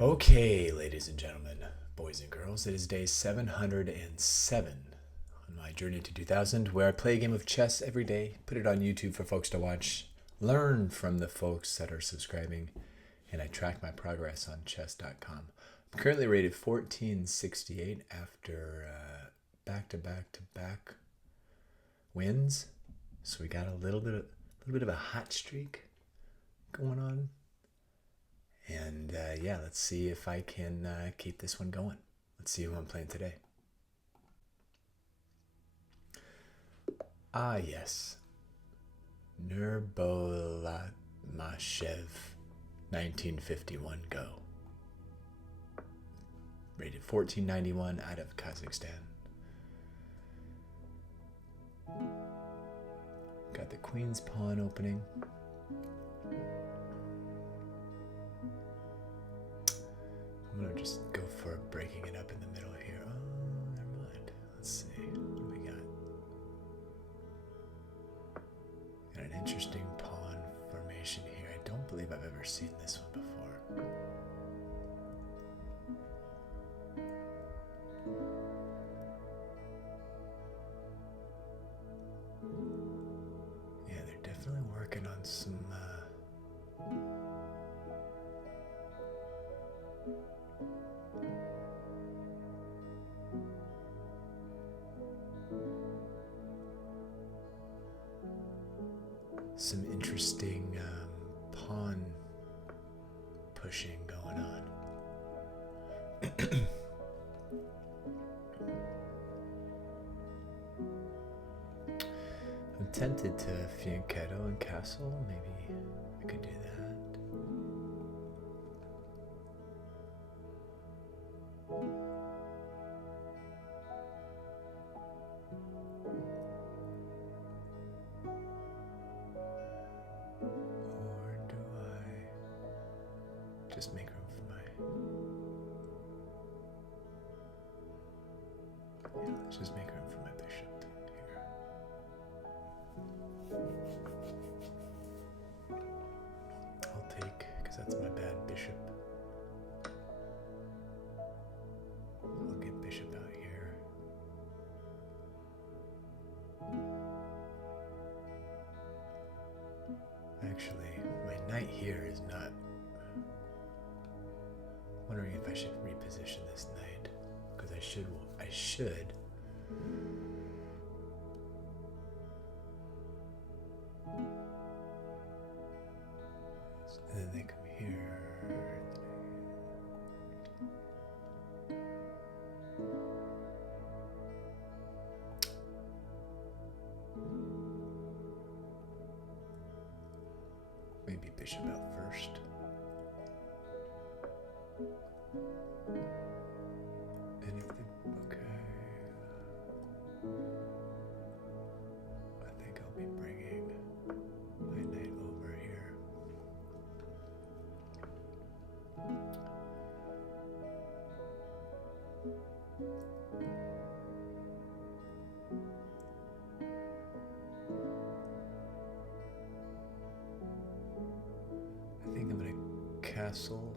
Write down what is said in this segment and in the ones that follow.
Okay, ladies and gentlemen, boys and girls, it is day 707 on my journey to 2000, where I play a game of chess every day, put it on YouTube for folks to watch, learn from the folks that are subscribing, and I track my progress on chess.com. I'm currently rated 1468 after back-to-back-to-back wins, so we got a little bit of a hot streak going on. And let's see if I can keep this one going. Let's see who I'm playing today. Ah, yes. Nurbolatmashev, 1951, go. Rated 1491 out of Kazakhstan. Got the queen's pawn opening. I'm going to just go for breaking it up in the middle here. Oh, never mind. Let's see. What do we got? Got an interesting pawn formation here. I don't believe I've ever seen this one before. Yeah, they're definitely working on some... some interesting pawn pushing going on. I'm tempted to fianchetto and castle. Maybe I could do that. Just make room for let's just make room for my bishop here. I'll take, because that's my bad bishop. I'll get bishop out here. Actually, my knight here is not... Wondering if I should reposition this knight, because I should. And then they come here. Maybe bishop out first. Anything? Okay. I think I'll be bringing my knight over here. I think I'm going to castle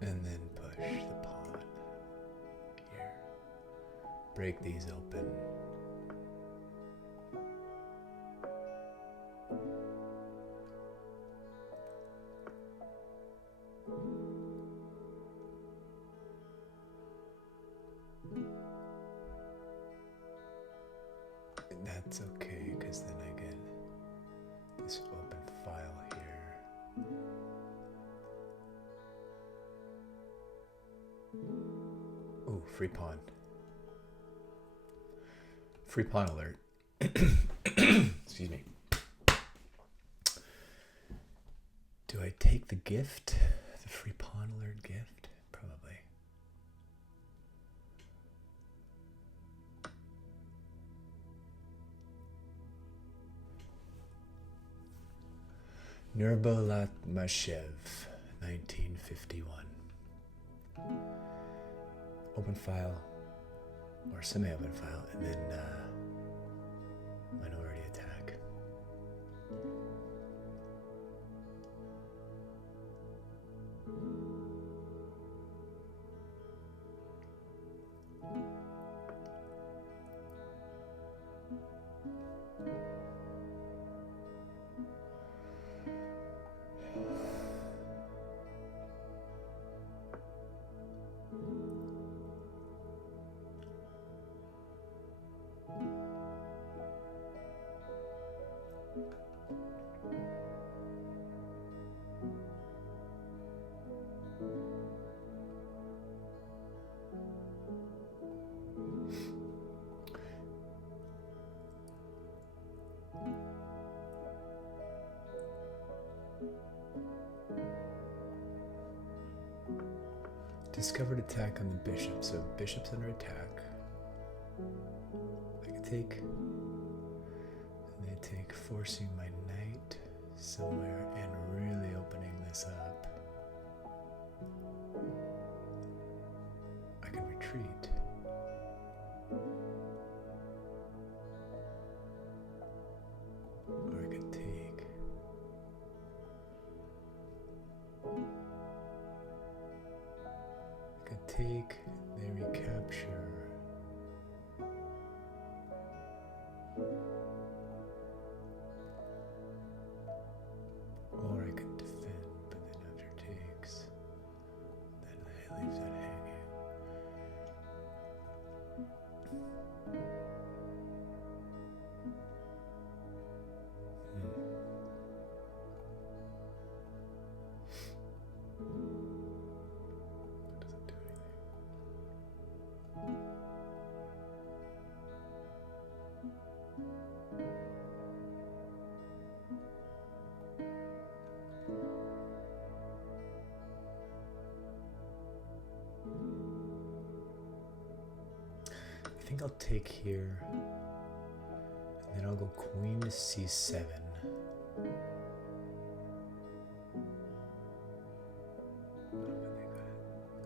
and then push the pawn here. Break these open. And that's okay, because then I get this open file here. Ooh, free pawn. Free pawn alert. Excuse me. Do I take the gift? The free pawn alert gift? Probably. Nurbolatmashev, 1951. Open file, or semi-open file, and then minority attack. Discovered attack on the bishop, so bishop's under attack. I can take, and they take forcing my knight somewhere and really opening this up. I can retreat. Or I could take. I could take, they recapture. Or I could defend, but then after takes, then it leaves that hanging. Doesn't do anything. I think I'll take here, and then I'll go queen to c7.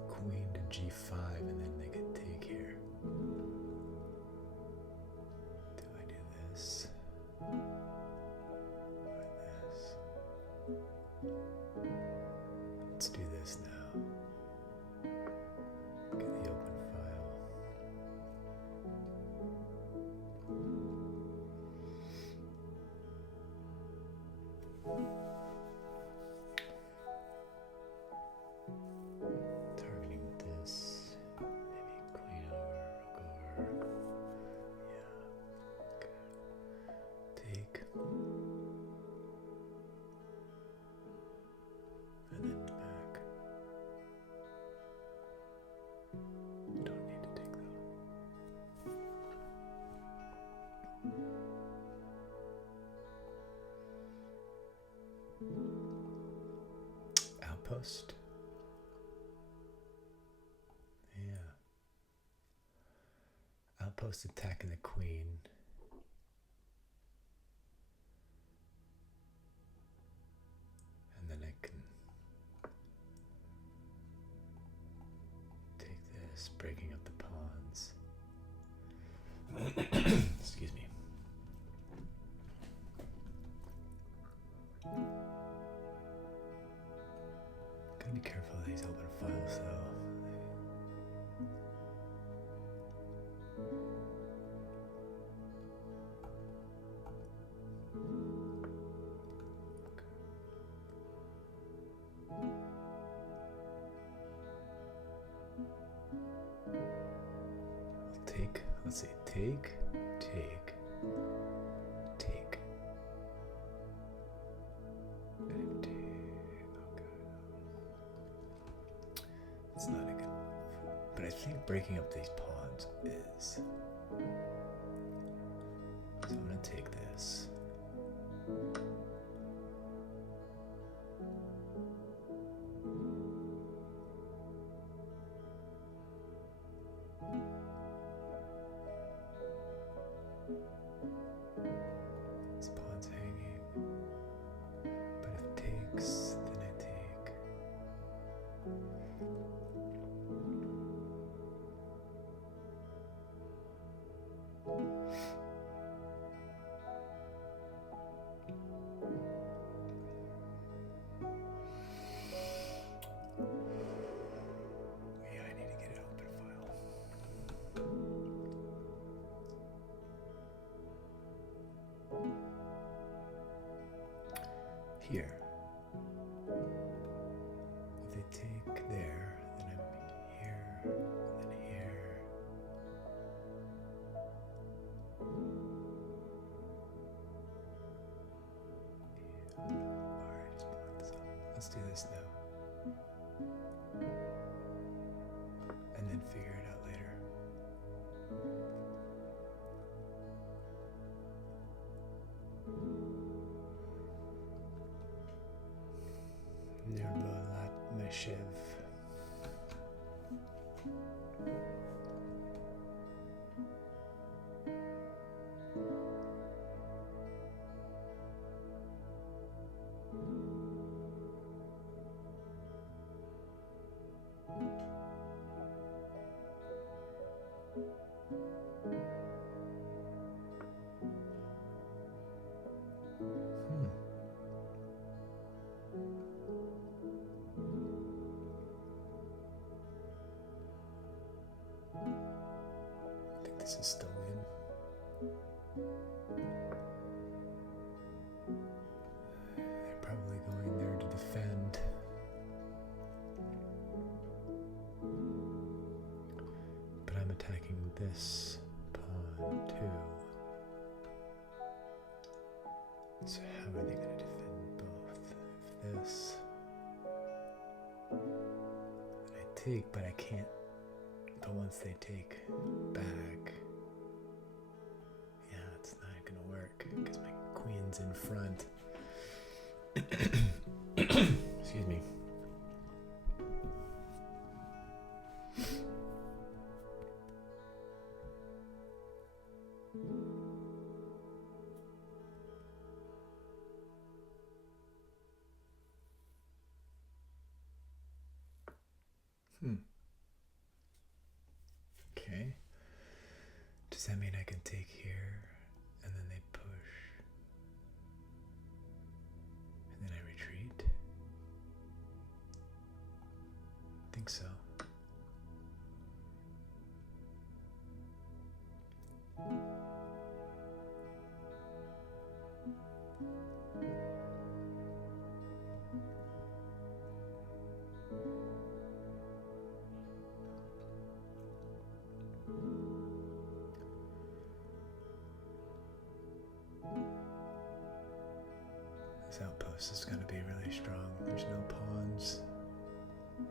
Queen to g5, and then they could take here. Do I do this? Or this? Let's do this now. Get the open file. Targeting this, maybe queen over, rook over. Yeah, okay. Take. And then back. Don't need to take though. Outpost. Yeah. Outpost attacking the queen. And then I can take this, breaking up the pawns. Excuse me. Gotta be careful of these open files though. I'll take, let's see, take, take, take. And take. Okay. It's not a good move. But I think breaking up these pawns is. So I'm going to take this. This pawn's hanging. But if takes, then I take. Yeah, I need to get an open file. Here. If they take there, then I'm here, and then here. Alright, just block this up. Let's do this now. And then figure it out later. Nerba lat meshev. base is still in. They're probably going there to defend. But I'm attacking this pawn too. So how are they going to defend both? If this... I take, but I can't. But once they take back, yeah, it's not going to work because my queen's in front. Excuse me. Okay. Does that mean I can take here and then they push and then I retreat? I think so. This outpost is going to be really strong. There's no pawns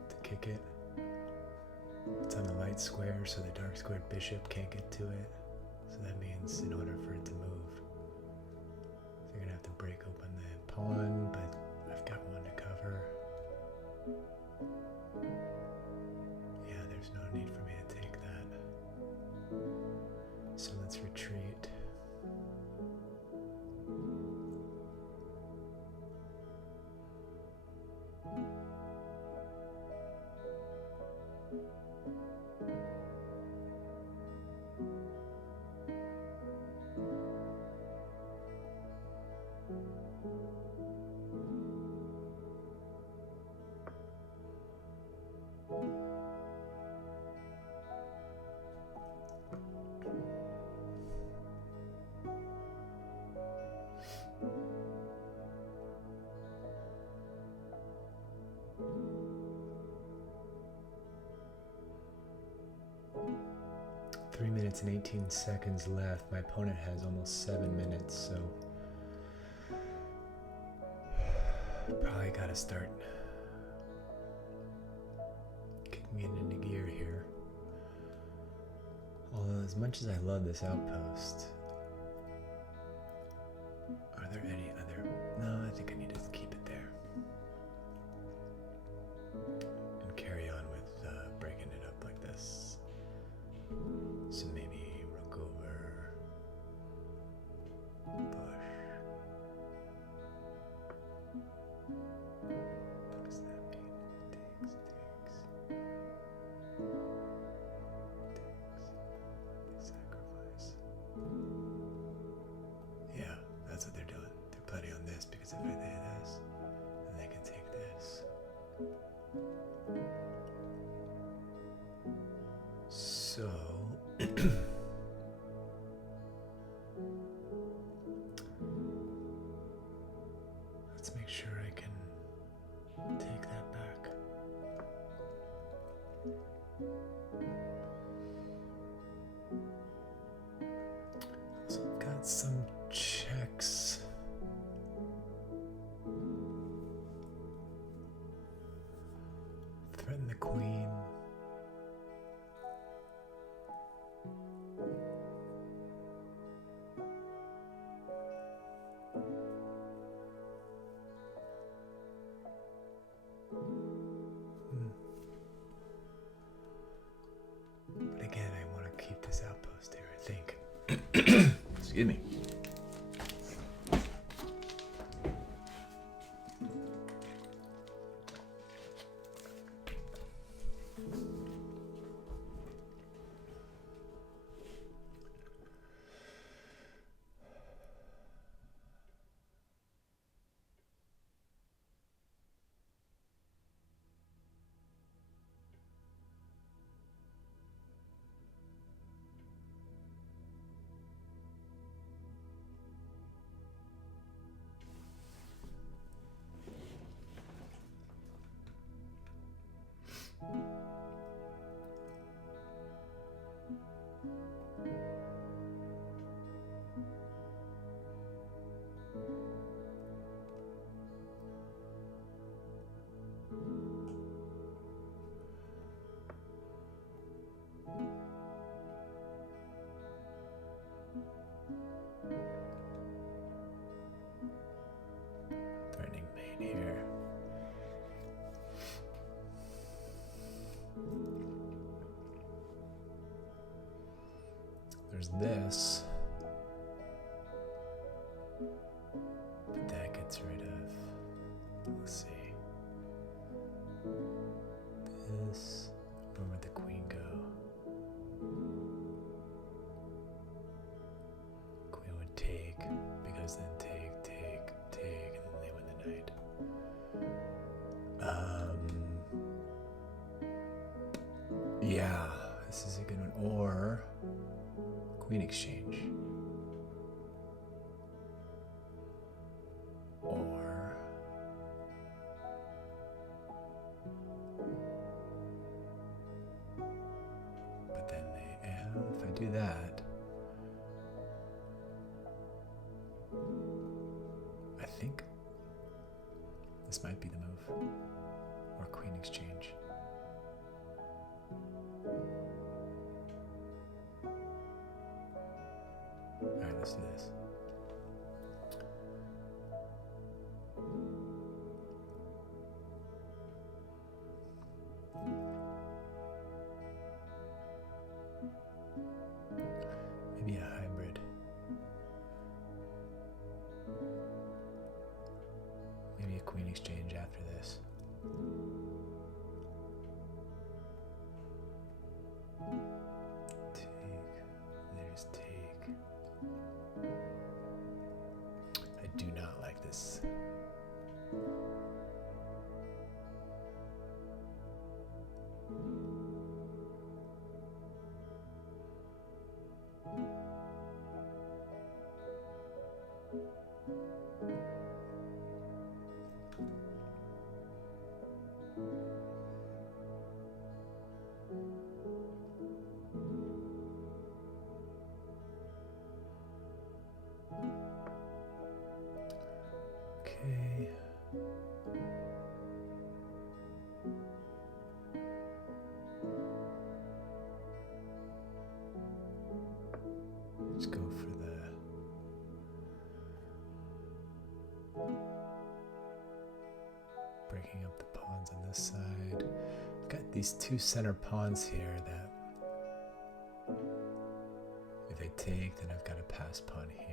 to kick it. It's on the light square, so the dark squared bishop can't get to it. So that means in order for it to move, they're going to have to break open the pawn, but I've got one to cover. Yeah, there's no need for me to take that. So let's retreat. Three minutes and 18 seconds left. My opponent has almost 7 minutes, so probably gotta start kicking it into gear here. Although as much as I love this outpost, are there any other... No, I think I need to keep it there. And carry on with breaking it up like this. So maybe rook over, push. What does that mean? Takes. Sacrifice. Yeah, that's what they're doing. They're planning on this because if I do this, then they can take this. So let's make sure I can take that back. So I've got some checks. Threaten the queen. But again, I want to keep this outpost here, I think. Excuse me. there's this. But that gets rid of, let's see. This, where would the queen go? Queen would take, because then take, and then they win the knight. Yeah, this is a good one. Or queen exchange. Or but then if I do that, I think this might be the move. Or queen exchange. Alright, let's do this. Maybe a hybrid. Maybe a queen exchange after this. I do not like this. Okay. Let's go for the breaking up the pawns on this side. I've got these two center pawns here that if they take, then I've got a pass pawn here.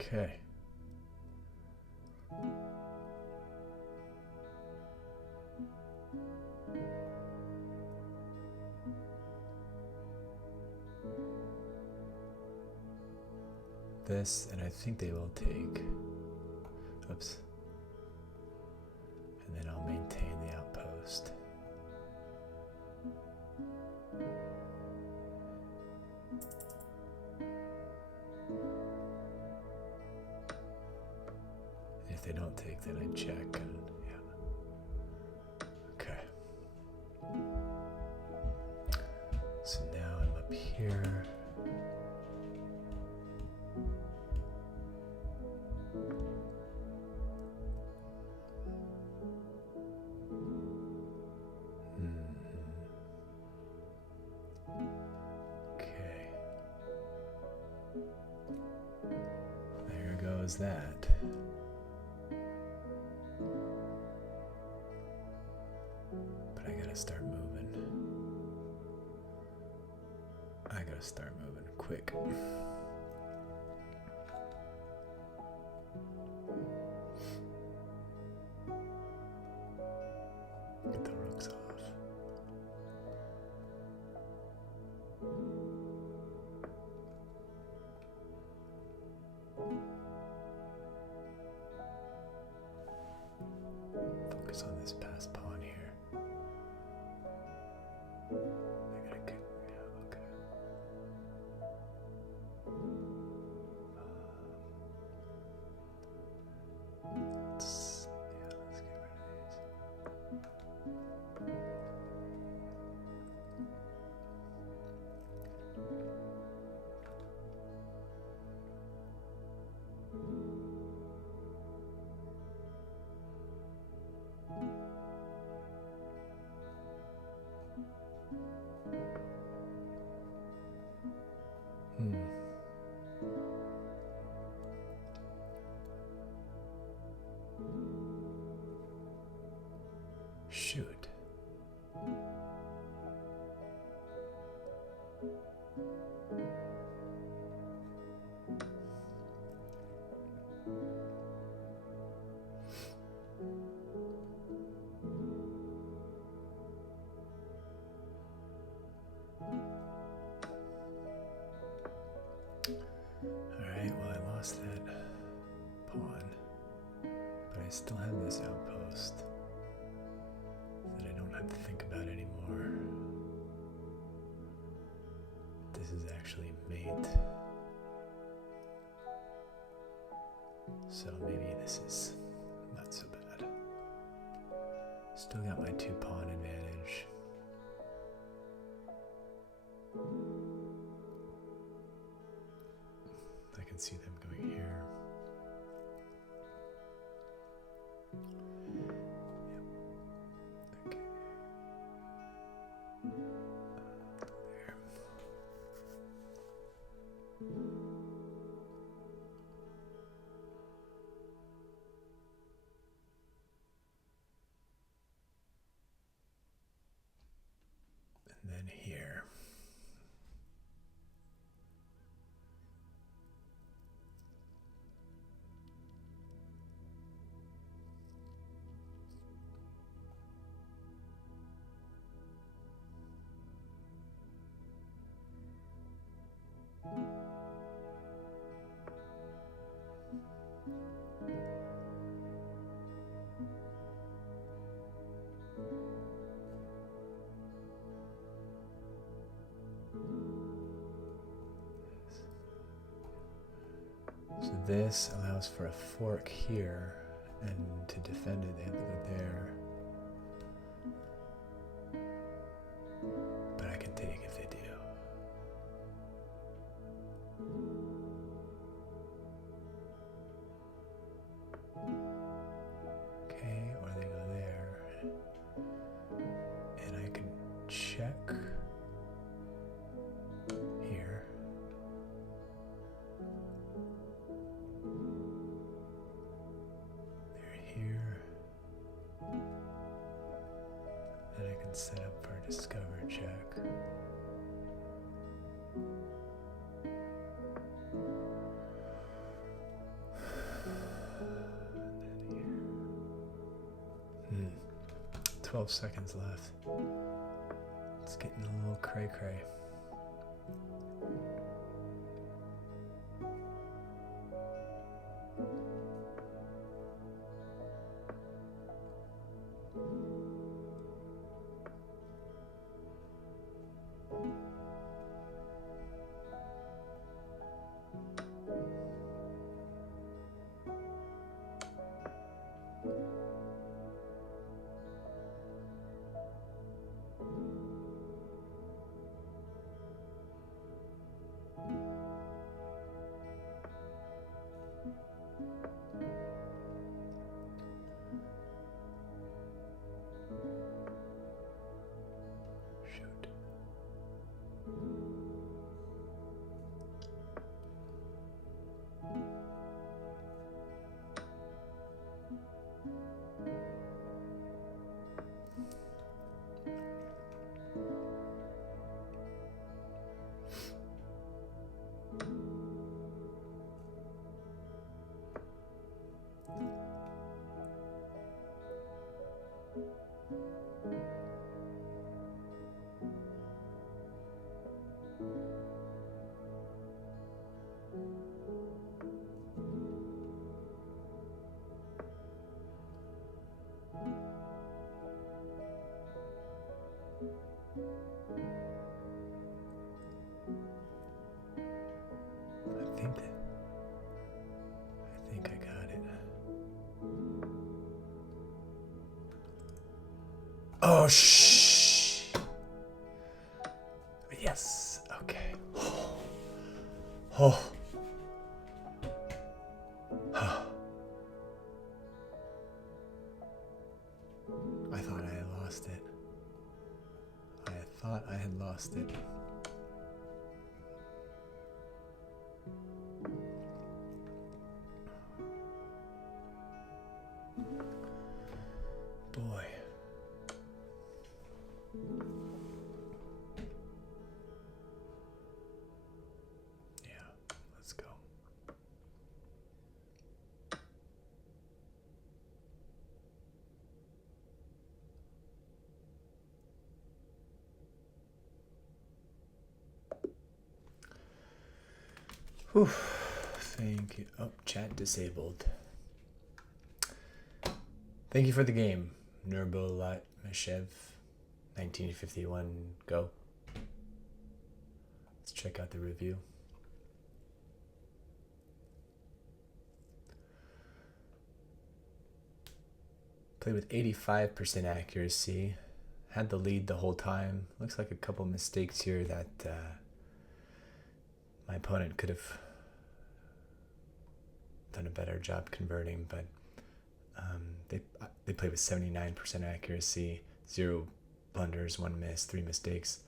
Okay. This, and I think they will take. Oops. And then I'll maintain the outpost. If they don't take, then I check, and yeah. Okay. So now I'm up here. Okay. There goes that. But I gotta start moving. I gotta start moving quick. Get the rooks off. Focus on this pass pawn here. I gotta get, yeah, okay. still have this outpost that I don't have to think about anymore. This is actually mate. So maybe this is not so bad. Still got my 2-pawn advantage. I can see them going here. Yep. Okay. There. And then here. So this allows for a fork here, and to defend it they have to go there. But I can take if they do. Okay, or they go there. And I can check here. They're here. Then I can set up for a discover check. And then here. 12 seconds left. It's getting a little cray-cray. Shoot. I think I got it. Oh, shh. Yes. Okay. Oh. I thought I had lost it. I thought I had lost it. Boy. Yeah, let's go. Whew. Thank you. Oh, chat disabled. Thank you for the game, Nurbulat Meshev, 1951. Go. Let's check out the review. Played with 85% accuracy. Had the lead the whole time. Looks like a couple mistakes here that my opponent could have done a better job converting, but they played with 79% accuracy, 0 blunders, 1 miss, 3 mistakes.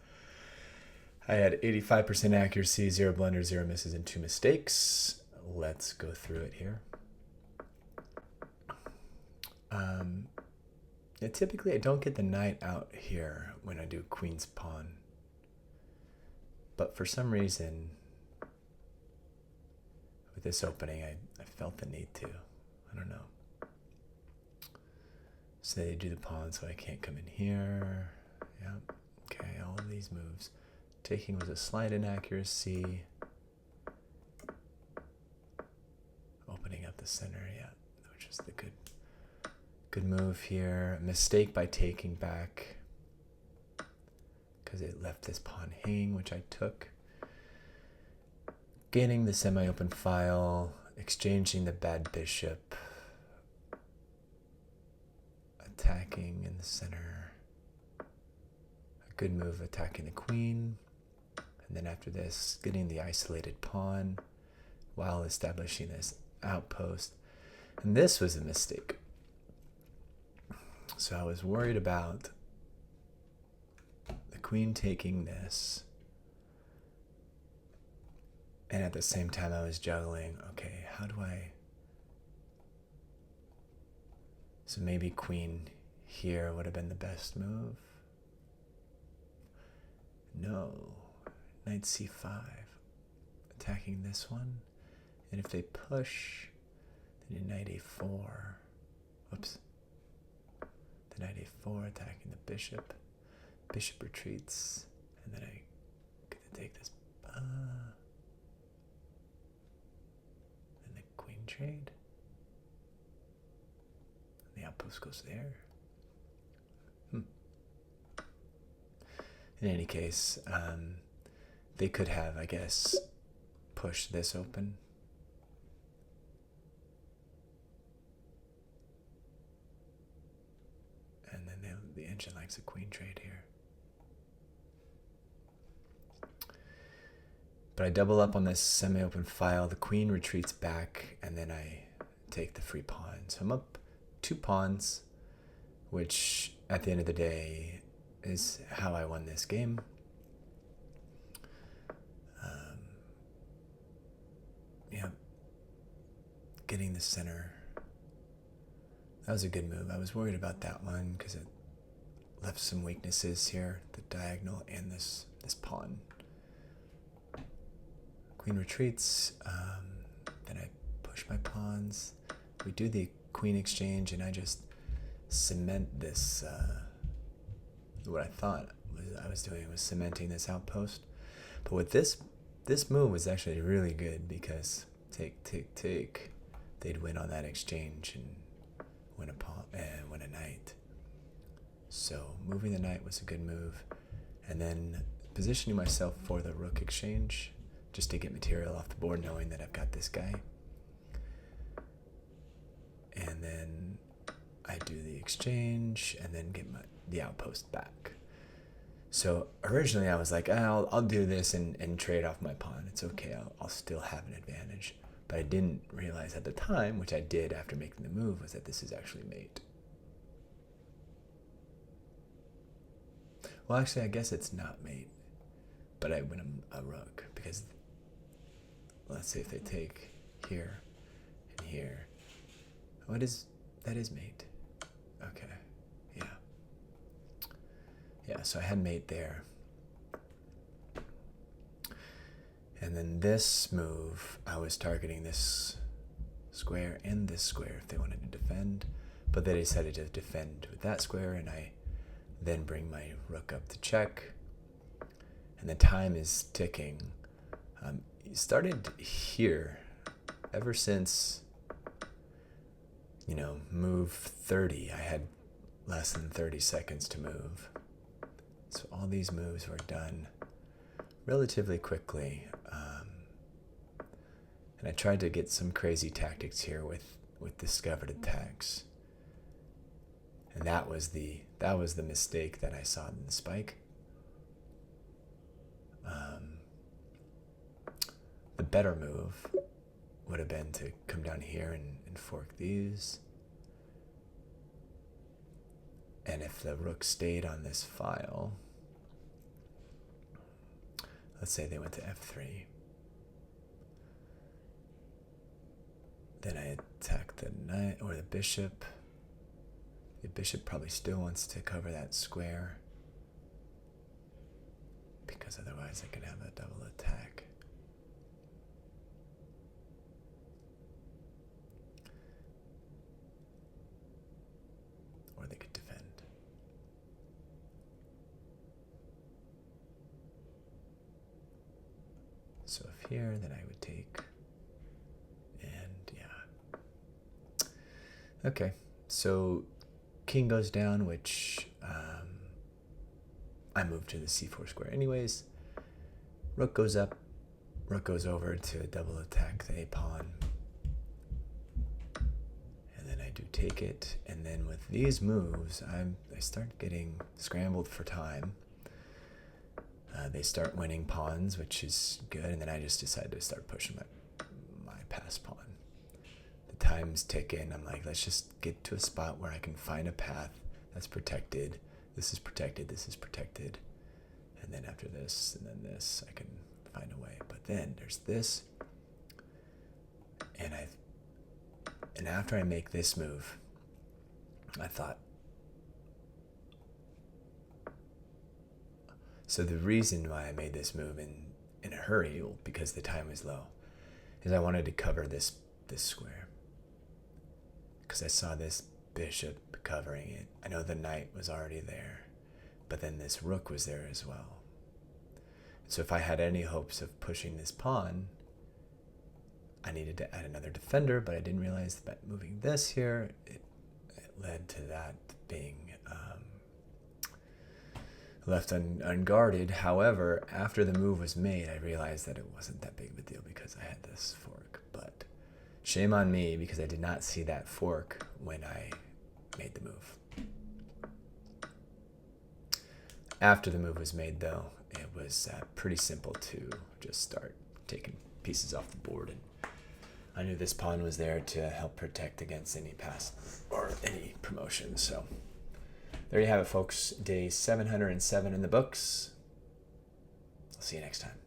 I had 85% accuracy, 0 blunders, 0 misses, and 2 mistakes. Let's go through it here. Yeah, typically I don't get the knight out here when I do queen's pawn, but for some reason with this opening I felt the need to. I don't know. So they do the pawn, so I can't come in here. Yeah, okay, all of these moves. Taking was a slight inaccuracy. Opening up the center, yeah, which is the good move here. A mistake by taking back because it left this pawn hanging, which I took. Gaining the semi-open file, exchanging the bad bishop, attacking in the center. A good move attacking the queen. And then after this, getting the isolated pawn while establishing this outpost. And this was a mistake. So I was worried about the queen taking this. And at the same time I was juggling, okay, how do I... So maybe queen here would have been the best move. No. Knight c5. Attacking this one. And if they push, then knight a4. Whoops. The knight a4 attacking the bishop. Bishop retreats. And then I get to take this. And the queen trade. And the outpost goes there. In any case, they could have, I guess, pushed this open. And then the engine likes a queen trade here. But I double up on this semi-open file. The queen retreats back, and then I take the free pawn. So I'm up 2 pawns, which at the end of the day is how I won this game. Yeah, getting the center. That was a good move. I was worried about that one because it left some weaknesses here, the diagonal and this pawn. Queen retreats. Then I push my pawns. We do the queen exchange, and I just cement this. What I thought I was doing was cementing this outpost. But with this move was actually really good because take, they'd win on that exchange and win a pawn and win a knight. So moving the knight was a good move, and then positioning myself for the rook exchange just to get material off the board, knowing that I've got this guy. And then I do the exchange and then get the outpost back. So originally I was like, I'll do this and trade off my pawn. It's okay, I'll still have an advantage. But I didn't realize at the time, which I did after making the move, was that this is actually mate. Well, actually, I guess it's not mate, but I win a rook because, let's say if they take here and here, that is mate. Okay, yeah, so I had mate there. And then this move, I was targeting this square and this square if they wanted to defend, but they decided to defend with that square, and I then bring my rook up to check, and the time is ticking. It started here ever since move 30. I had less than 30 seconds to move. So all these moves were done relatively quickly. And I tried to get some crazy tactics here with discovered attacks. And that was the mistake that I saw in the spike. The better move would have been to come down here and fork these. And if the rook stayed on this file, let's say they went to f3, then I attack the knight or the bishop. The bishop probably still wants to cover that square, because otherwise I could have a double attack. Or they could defend. So if here, then I would take, and yeah. Okay, so king goes down, which I move to the c4 square anyways. Rook goes up, rook goes over to double attack the a pawn. And then I do take it, and then with these moves, I start getting scrambled for time. They start winning pawns, which is good, and then I just decide to start pushing my pass pawn. The time's ticking. I'm like, let's just get to a spot where I can find a path that's protected. This is protected, this is protected. And then after this, and then this, I can find a way. But then there's this, and after I make this move, I thought, so the reason why I made this move in a hurry, because the time was low, is I wanted to cover this square. Because I saw this bishop covering it. I know the knight was already there, but then this rook was there as well. So if I had any hopes of pushing this pawn, I needed to add another defender, but I didn't realize that moving this here, it led to that being left unguarded. However, after the move was made, I realized that it wasn't that big of a deal because I had this fork. But shame on me, because I did not see that fork when I made the move. After the move was made, though, it was pretty simple to just start taking pieces off the board. And I knew this pawn was there to help protect against any pass or any promotion. So there you have it, folks. Day 707 in the books. I'll see you next time.